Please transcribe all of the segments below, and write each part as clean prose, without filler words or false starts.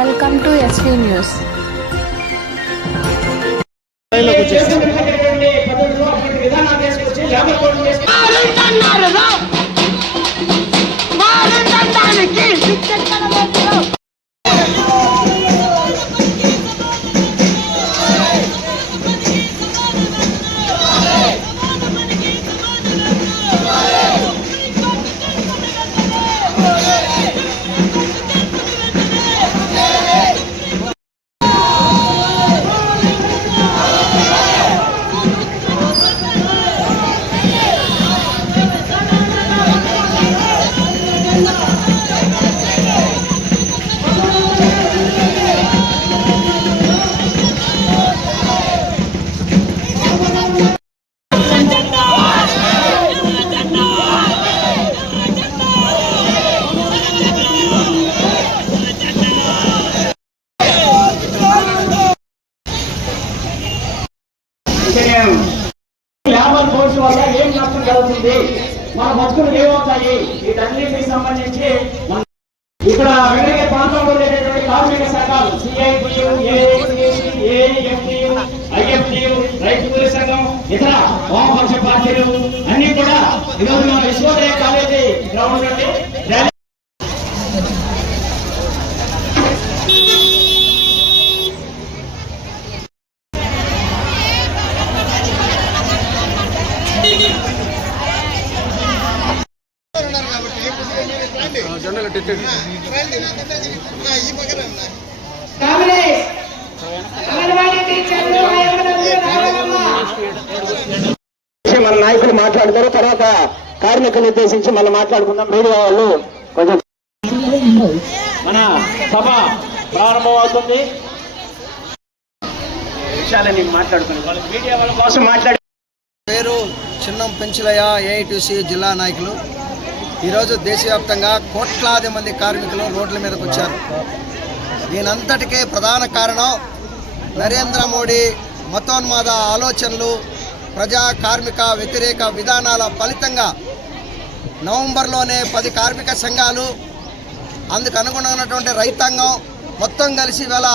Welcome to SV News. Labour force వల్ల ఏం నష్టం కలుగుతుంది, మన బతుకులు ఏమవుతాయి, వీటన్నిటికి సంబంధించి ఇక్కడ వెంకటగిరి ప్రాంతంలో ఉండేటటువంటి కార్మిక సంఘాలు సిఐటియు, ఏఐటియు, ఏఎఫ్టియు, ఐఎఫ్టియు, రైతు కూలీ సంఘం, ఇతర వామపక్ష పార్టీలు అన్ని కూడా ఈరోజు మన విశ్వోదయ కాలేజీ గ్రౌండ్ నుండి ర్యాలీ మన నాయకులు మాట్లాడతారు. తర్వాత కార్మికులు ఉద్దేశించి మళ్ళీ మాట్లాడుకుందాం. మీడియా వాళ్ళు కొంచెం మన సభ ప్రారంభం అవుతుంది. విషయాలని మాట్లాడుకున్నాం. వాళ్ళ మీడియా వాళ్ళ కోసం మాట్లాడి పేరు చిన్నం పెంచులయ్య, ఏఐటీసీ జిల్లా నాయకులు. ఈరోజు దేశవ్యాప్తంగా కోట్లాది మంది కార్మికులు రోడ్ల మీదకి వచ్చారు. దీనంతటికీ ప్రధాన కారణం నరేంద్ర మోడీ మతోన్మాద ఆలోచనలు, ప్రజా కార్మిక వ్యతిరేక విధానాల ఫలితంగా నవంబర్లోనే 10 కార్మిక సంఘాలు, అందుకు అనుగుణమైనటువంటి రైతాంగం మొత్తం కలిసి ఇవాళ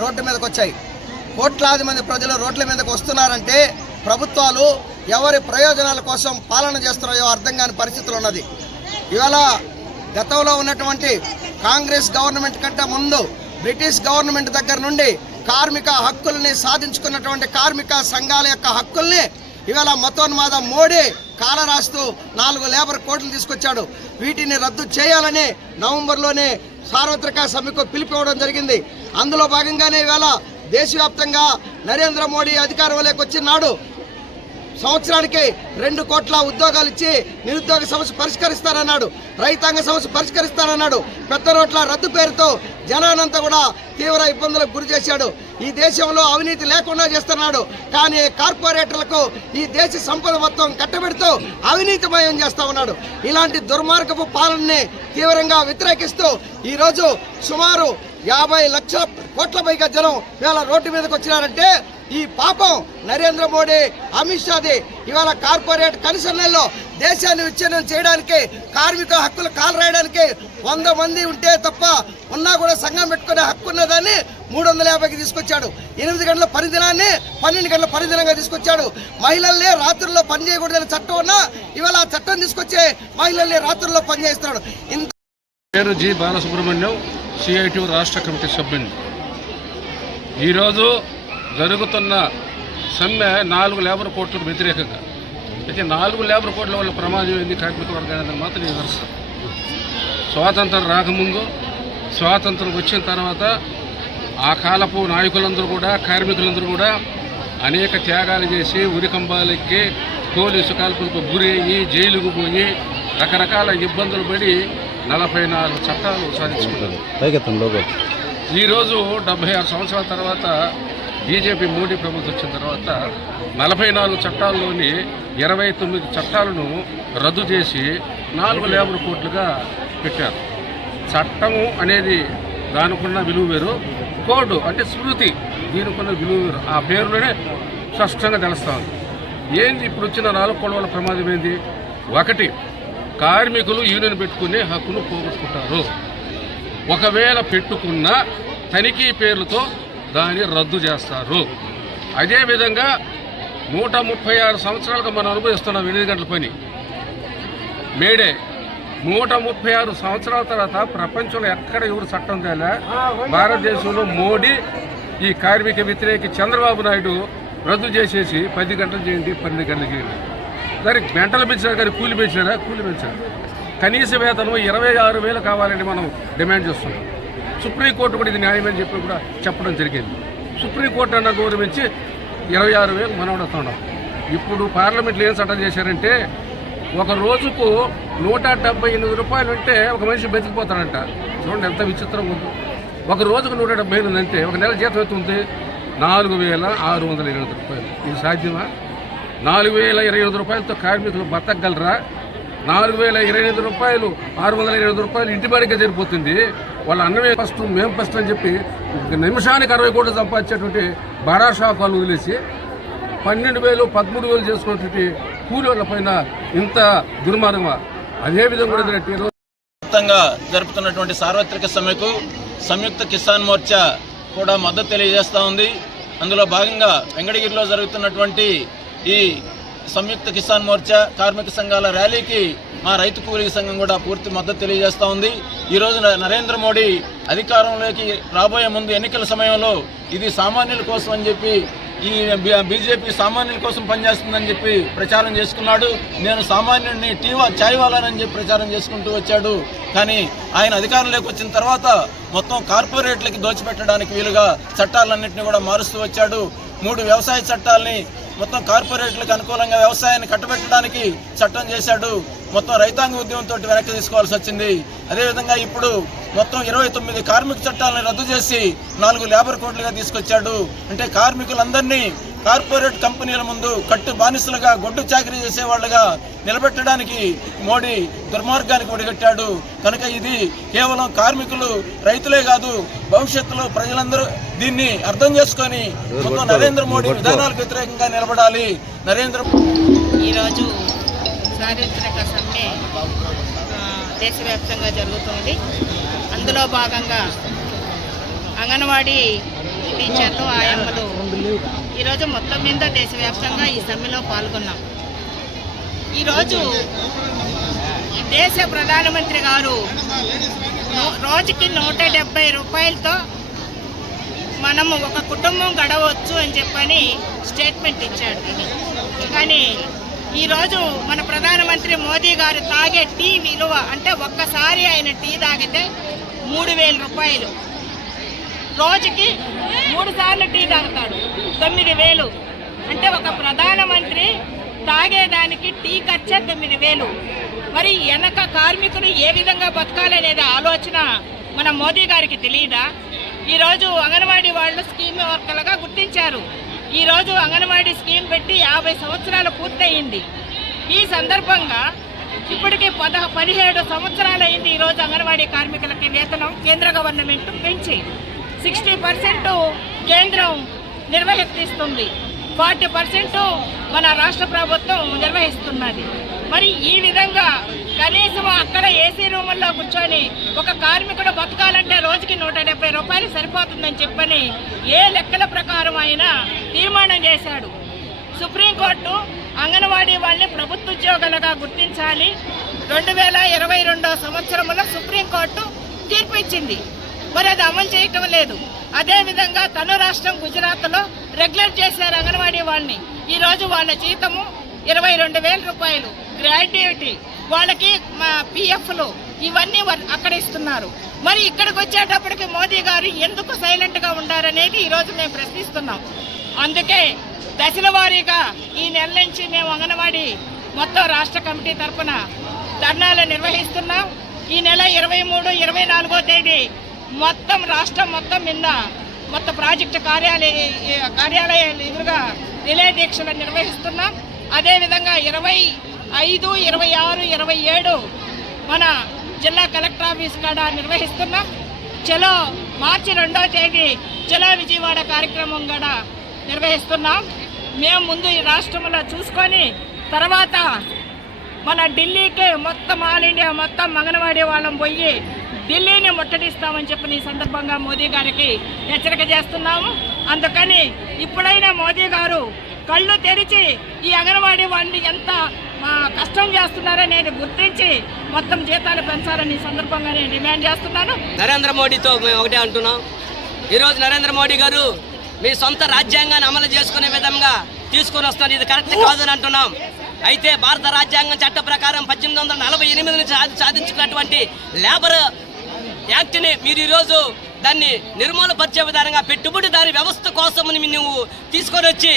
రోడ్డు మీదకి వచ్చాయి. కోట్లాది మంది ప్రజలు రోడ్ల మీదకి వస్తున్నారంటే ప్రభుత్వాలు ఎవరి ప్రయోజనాల కోసం పాలన చేస్తున్నాయో అర్థం కాని పరిస్థితులు ఉన్నది. ఇవాళ గతంలో ఉన్నటువంటి కాంగ్రెస్ గవర్నమెంట్ కంటే ముందు బ్రిటిష్ గవర్నమెంట్ దగ్గర నుండి కార్మిక హక్కుల్ని సాధించుకున్నటువంటి కార్మిక సంఘాల యొక్క హక్కుల్ని ఇవాళ మతోన్మాద మోడీ కాలరాస్తూ 4 లేబర్ కోడ్లు తీసుకొచ్చాడు. వీటిని రద్దు చేయాలని నవంబర్లోనే సార్వత్రిక సమ్మెకు పిలిపివ్వడం జరిగింది. అందులో భాగంగానే ఇవాళ దేశవ్యాప్తంగా నరేంద్ర మోడీ అధికారంలోకి వచ్చినాడు సంవత్సరానికి 2 కోట్ల ఉద్యోగాలు ఇచ్చి నిరుద్యోగ సమస్య పరిష్కరిస్తానన్నాడు, రైతాంగ సమస్య పరిష్కరిస్తానన్నాడు. పెద్ద నోట్ల రద్దు పేరుతో జనానంతా కూడా తీవ్ర ఇబ్బందులకు గురి చేశాడు. ఈ దేశంలో అవినీతి లేకుండా చేస్తున్నాడు. కానీ కార్పొరేటర్లకు ఈ దేశ సంపద మొత్తం కట్టబెడుతూ అవినీతిమయం చేస్తా ఉన్నాడు. ఇలాంటి దుర్మార్గపు పాలనని తీవ్రంగా వ్యతిరేకిస్తూ ఈరోజు సుమారు 50 లక్షల కోట్ల పైగా జనం ఇవాళ రోడ్డు మీదకి వచ్చినారంటే ఈ పాపం నరేంద్ర మోడీ, అమిత్ షాది. ఇవాళ కార్పొరేట్ కమిషన్లలో దేశాన్ని విచ్ఛిన్నం చేయడానికి, కార్మిక హక్కులు కాలు రాయడానికి 100 మంది ఉంటే తప్ప ఉన్నా కూడా సంఘం పెట్టుకునే హక్కు ఉన్నదాన్ని 350కి తీసుకొచ్చాడు. 8 గంటల పనిదినాన్ని 12 గంటల పనిదినంగా తీసుకొచ్చాడు. మహిళల్ని రాత్రుల్లో పని చేయకూడదని చట్టం ఉన్నా ఇవాళ ఆ చట్టం తీసుకొచ్చే మహిళల్ని రాత్రుల్లో పని చేస్తున్నాడు. ఇంత పేరు జి బాలసుబ్రహ్మణ్యం, సిఐటియు రాష్ట్ర కమిటీ సభ్యుని. ఈరోజు జరుగుతున్న సమ్మె 4 లేబర్ కోట్లకు వ్యతిరేకంగా. అయితే 4 లేబర్ కోట్ల వల్ల ప్రమాదం ఏంది కార్మిక వర్గానికి మాత్రం నిదర్శనం. స్వాతంత్రం రాకముందు, స్వాతంత్రం వచ్చిన తర్వాత ఆ కాలపు నాయకులందరూ కూడా, కార్మికులందరూ కూడా అనేక త్యాగాలు చేసి ఉరికంబాలెక్కి పోలీసు కాల్పులకు గురి అయ్యి జైలుకు పోయి రకరకాల ఇబ్బందులు పడి 44 చట్టాలు సాధించుకున్నారు. ఈరోజు 76 సంవత్సరాల తర్వాత బీజేపీ మోడీ ప్రభుత్వం వచ్చిన తర్వాత 44 చట్టాల్లోని 29 చట్టాలను రద్దు చేసి 4 లేబర్ కోట్లుగా పెట్టారు. చట్టము అనేది దానికున్న విలువ వేరు, కోడ్ అంటే స్మృతి దీనికున్న విలువ వేరు. ఆ పేరులోనే స్పష్టంగా తెలుస్తూ ఉంది. ఏంది ఇప్పుడు వచ్చిన 4 కోట్ల వల్ల ప్రమాదం ఏంది? 1, కార్మికులు యూనియన్ పెట్టుకునే హక్కును పోగొట్టుకుంటారు. ఒకవేళ పెట్టుకున్న తనిఖీ పేర్లతో దాన్ని రద్దు చేస్తారు. అదేవిధంగా 136 సంవత్సరాలుగా మనం అనుభవిస్తున్నాం 8 గంటల పని మేడే. 136 సంవత్సరాల తర్వాత ప్రపంచంలో ఎక్కడ ఎవరు చట్టం తేలా, భారతదేశంలో మోడీ ఈ కార్మిక వ్యతిరేకి చంద్రబాబు నాయుడు రద్దు చేసేసి 10 గంటలు చేయండి, 12 గంటలు చేయండి. దానికి గంటలు పెంచారు కానీ కూలి పెంచారా? కూలి పెంచారు. కనీస వేతనం 26,000 కావాలని మనం డిమాండ్ చేస్తున్నాం. సుప్రీంకోర్టు కూడా ఇది న్యాయమని చెప్పి కూడా చెప్పడం జరిగింది. సుప్రీంకోర్టు అన్న గౌరవించి 26,000 మనం అడుగుతున్నాం. ఇప్పుడు పార్లమెంట్లో ఏం చట్టం చేశారంటే ఒక రోజుకు 178 రూపాయలు అంటే ఒక మనిషి బతికిపోతాడంట. చూడండి ఎంత విచిత్రంగా ఉంది. ఒక రోజుకు 178 అంటే ఒక నెల జీతం ఎంత ఉంది? 4,628 రూపాయలు. ఇది సాధ్యమా? 4,028 రూపాయలతో కార్మికులు బతకగలరా? 4,028 రూపాయలు, 628 రూపాయలు ఇంటి బాడిగా సరిపోతుంది. వాళ్ళ అన్నమే ఫస్ట్, మేము ఫస్ట్ అని చెప్పి నిమిషానికి 60 కోట్లు సంపాదించేటువంటి బడా షాపులు వదిలేసి 12,000, 13,000 చేసుకున్నటువంటి కూలి వాళ్ళ పైన ఇంత దుర్మార్గమా? అదేవిధంగా కూడా మొత్తంగా జరుపుతున్నటువంటి సార్వత్రిక సమ్మెకు సంయుక్త కిసాన్ మోర్చా కూడా మద్దతు తెలియజేస్తూ ఉంది. అందులో భాగంగా వెంకటగిరిలో జరుగుతున్నటువంటి ఈ సంయుక్త కిసాన్ మోర్చా కార్మిక సంఘాల ర్యాలీకి మా రైతు కూలీ సంఘం కూడా పూర్తి మద్దతు తెలియజేస్తూ ఉంది. ఈరోజు నరేంద్ర మోడీ అధికారంలోకి రాబోయే ముందు ఎన్నికల సమయంలో ఇది సామాన్యుల కోసం అని చెప్పి, ఈ బీజేపీ సామాన్యుల కోసం పనిచేస్తుందని చెప్పి ప్రచారం చేసుకున్నాడు. నేను సామాన్యుడిని చాయ్ వాలానని చెప్పి ప్రచారం చేసుకుంటూ వచ్చాడు. కానీ ఆయన అధికారంలోకి వచ్చిన తర్వాత మొత్తం కార్పొరేట్లకి దోచిపెట్టడానికి వీలుగా చట్టాలన్నింటినీ కూడా మారుస్తూ వచ్చాడు. 3 వ్యవసాయ చట్టాలని మొత్తం కార్పొరేట్లకు అనుకూలంగా వ్యవసాయాన్ని కట్టబెట్టడానికి చట్టం చేశాడు. మొత్తం రైతాంగ ఉద్యమంతో వెనక్కి తీసుకోవాల్సి వచ్చింది. అదేవిధంగా ఇప్పుడు మొత్తం 29 కార్మిక చట్టాలను రద్దు చేసి 4 లేబర్ కోడ్లుగా తీసుకొచ్చాడు. అంటే కార్మికులందరినీ కార్పొరేట్ కంపెనీల ముందు కట్టు బానిసలుగా, గొడ్డు చాకరీ చేసేవాళ్లుగా నిలబెట్టడానికి మోడీ దుర్మార్గానికి ఒడిగట్టాడు. కనుక ఇది కేవలం కార్మికులు, రైతులే కాదు, భవిష్యత్తులో ప్రజలందరూ దీన్ని అర్థం చేసుకొని మొత్తం నరేంద్ర మోడీ విధానాలకు వ్యతిరేకంగా నిలబడాలి. ఈరోజు చారిత్రక సమ్మె దేశవ్యాప్తంగా జరుగుతుంది. అందులో భాగంగా అంగన్వాడీ టీచర్లు, ఆయమ్మలు ఈరోజు మొత్తం మీద దేశవ్యాప్తంగా ఈ సమ్మెలో పాల్గొన్నాం. ఈరోజు దేశ ప్రధానమంత్రి గారు రోజుకి 170 రూపాయలతో మనము ఒక కుటుంబం గడవచ్చు అని చెప్పని స్టేట్మెంట్ ఇచ్చాడు. కానీ ఈరోజు మన ప్రధానమంత్రి మోదీ గారు తాగే టీ విలువ అంటే ఒక్కసారి ఆయన టీ తాగితే 3,000 రూపాయలు. రోజుకి 3 సార్లు టీ తాగుతాడు, 9,000. అంటే ఒక ప్రధానమంత్రి తాగేదానికి టీ ఖర్చే 9,000. మరి వెనక కార్మికులు ఏ విధంగా బతకాలనేది ఆలోచన మన మోదీ గారికి తెలియదా? ఈరోజు అంగన్వాడీ వాళ్ళు స్కీమ్ వర్కర్లుగా గుర్తించారు. ఈరోజు అంగన్వాడీ స్కీమ్ పెట్టి 50 సంవత్సరాలు పూర్తయింది. ఈ సందర్భంగా ఇప్పటికీ 17 సంవత్సరాలు అయింది. ఈరోజు అంగన్వాడీ కార్మికులకి వేతనం కేంద్ర గవర్నమెంట్ పెంచి 60% కేంద్రం నిర్వహిస్తుంది, 40% మన రాష్ట్ర ప్రభుత్వం నిర్వహిస్తున్నది. మరి ఈ విధంగా కనీసం అక్కడ ఏసీ రూముల్లో కూర్చొని ఒక కార్మికుడు బతకాలంటే రోజుకి 170 రూపాయలు సరిపోతుందని చెప్పని ఏ లెక్కల ప్రకారం అయినా తీర్మానం చేశాడు. సుప్రీంకోర్టు అంగన్వాడీ వాళ్ళని ప్రభుత్వ ఉద్యోగులుగా గుర్తించాలి 2022 సంవత్సరంలో సుప్రీంకోర్టు తీర్పు ఇచ్చింది. మరి అది అమలు చేయటం లేదు. అదేవిధంగా తను రాష్ట్రం గుజరాత్లో రెగ్యులర్ చేశారు అంగన్వాడీ వాళ్ళని. ఈరోజు వాళ్ళ జీతము 22,000 రూపాయలు, గ్రాడ్యుయేటీ వాళ్ళకి పిఎఫ్లు ఇవన్నీ అక్కడ ఇస్తున్నారు. మరి ఇక్కడికి వచ్చేటప్పటికి మోదీ గారు ఎందుకు సైలెంట్గా ఉండారనేది ఈరోజు మేము ప్రశ్నిస్తున్నాం. అందుకే దశల వారీగా ఈ నెల నుంచి మేము అంగన్వాడీ మొత్తం రాష్ట్ర కమిటీ తరఫున ధర్నాలు నిర్వహిస్తున్నాం. ఈ నెల 23, 24వ తేదీ మొత్తం రాష్ట్రం మొత్తం మీద మొత్తం ప్రాజెక్టు కార్యాలయాలు ఎదురుగా రిలే దీక్షలు నిర్వహిస్తున్నాం. అదేవిధంగా 25, 26, 27 మన జిల్లా కలెక్టర్ ఆఫీస్ కాడ నిర్వహిస్తున్నాం. చలో మార్చి 2వ తేదీ చలో విజయవాడ కార్యక్రమం కూడా నిర్వహిస్తున్నాం. మేము ముందు ఈ రాష్ట్రంలో చూసుకొని తర్వాత మన ఢిల్లీకి మొత్తం ఆల్ ఇండియా మొత్తం అంగన్వాడీ వాళ్ళం పోయి ఢిల్లీని ముట్టడిస్తామని చెప్పి ఈ సందర్భంగా మోదీ గారికి హెచ్చరిక చేస్తున్నాము. అందుకని ఇప్పుడైనా మోదీ గారు కళ్ళు తెరిచి ఈ అంగన్వాడీ వాళ్ళని ఎంత కష్టం చేస్తున్నారో నేను గుర్తించి మొత్తం జీతాలు పెంచాలని ఈ సందర్భంగా నేను డిమాండ్ చేస్తున్నాను. నరేంద్ర మోడీతో మేము ఒకటే అంటున్నాం, ఈరోజు నరేంద్ర మోడీ గారు మీ సొంత రాజ్యాంగాన్ని అమలు చేసుకునే విధంగా తీసుకొని వస్తారు, ఇది కరెక్ట్ కాదని అంటున్నాం. అయితే భారత రాజ్యాంగం చట్ట ప్రకారం 1848 సాధించుకున్నటువంటి లేబర్ యాక్ట్ని మీరు ఈరోజు దాన్ని నిర్మూలపరిచే విధానంగా పెట్టుబడిదారి వ్యవస్థ కోసం నువ్వు తీసుకొని వచ్చి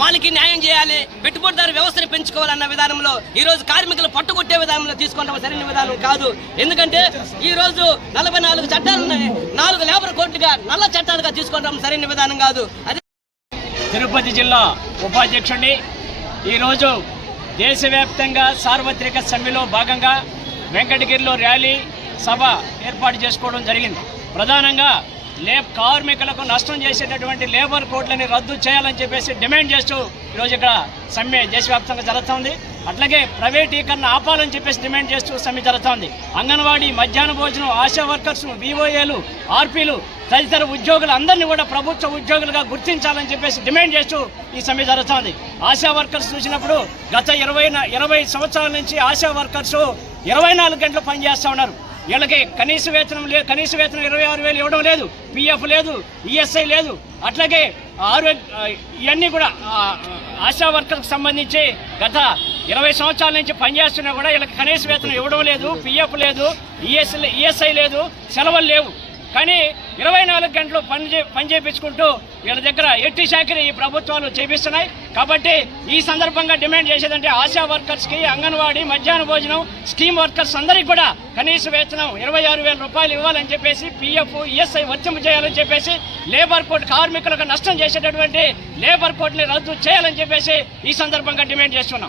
వాళ్ళకి న్యాయం చేయాలి, పెట్టుబడిదారు వ్యవస్థను పెంచుకోవాలన్న విధానంలో ఈరోజు కార్మికులు పట్టుకొట్టే విధానంలో తీసుకుంటాం సరైన విధానం కాదు. ఎందుకంటే ఈరోజు 44 చట్టాలను 4 లేబర్ కోడ్లుగా నల్ల చట్టాలుగా తీసుకుంటాం సరైన విధానం కాదు. అది తిరుపతి జిల్లా ఉపాధ్యక్షుడిని. ఈరోజు దేశవ్యాప్తంగా సార్వత్రిక సమ్మెలో భాగంగా వెంకటగిరిలో ర్యాలీ సభ ఏర్పాటు చేసుకోవడం జరిగింది. ప్రధానంగా కార్మికులకు నష్టం చేసేటటువంటి లేబర్ కోడ్లని రద్దు చేయాలని చెప్పేసి డిమాండ్ చేస్తూ ఈరోజు ఇక్కడ సమ్మె దేశవ్యాప్తంగా జరుగుతుంది. అట్లాగే ప్రైవేటీకరణ ఆపాలని చెప్పేసి డిమాండ్ చేస్తూ సమ్మె జరుగుతుంది. అంగన్వాడీ, మధ్యాహ్న భోజనం, ఆశా వర్కర్స్, విఓఏలు, ఆర్పీలు తదితర ఉద్యోగులు అందరినీ కూడా ప్రభుత్వ ఉద్యోగులుగా గుర్తించాలని చెప్పేసి డిమాండ్ చేస్తూ ఈ సమ్మె జరుగుతుంది. ఆశా వర్కర్స్ చూసినప్పుడు గత 20 సంవత్సరాల నుంచి ఆశా వర్కర్స్ 24 గంటలు పనిచేస్తూ ఉన్నారు. వీళ్ళకి కనీస వేతనం 26,000 ఇవ్వడం లేదు, పిఎఫ్ లేదు, ఈఎస్ఐ లేదు. అట్లాగే ఇవన్నీ కూడా ఆశా వర్కర్కి సంబంధించి గత 20 సంవత్సరాల నుంచి పనిచేస్తున్నా కూడా వీళ్ళకి కనీస వేతనం ఇవ్వడం లేదు, పిఎఫ్ లేదు, ఈఎస్ఐ లేదు, సెలవులు లేవు. కానీ 24 గంటలు పని చేయించుకుంటూ వీళ్ళ దగ్గర ఎట్టి చాకరీ ఈ ప్రభుత్వాలు చేపిస్తున్నాయి. కాబట్టి ఈ సందర్భంగా డిమాండ్ చేసేదంటే ఆశా వర్కర్స్కి, అంగన్వాడీ, మధ్యాహ్న భోజనం స్కీమ్ వర్కర్స్ అందరికీ కూడా కనీస వేతనం 26,000 రూపాయలు ఇవ్వాలని చెప్పేసి, పిఎఫ్, ఈఎస్ఐ వర్తింపు చేయాలని చెప్పేసి, లేబర్ కోడ్ కార్మికులకు నష్టం చేసేటటువంటి లేబర్ కోడ్ని రద్దు చేయాలని చెప్పేసి ఈ సందర్భంగా డిమాండ్ చేస్తున్నాం.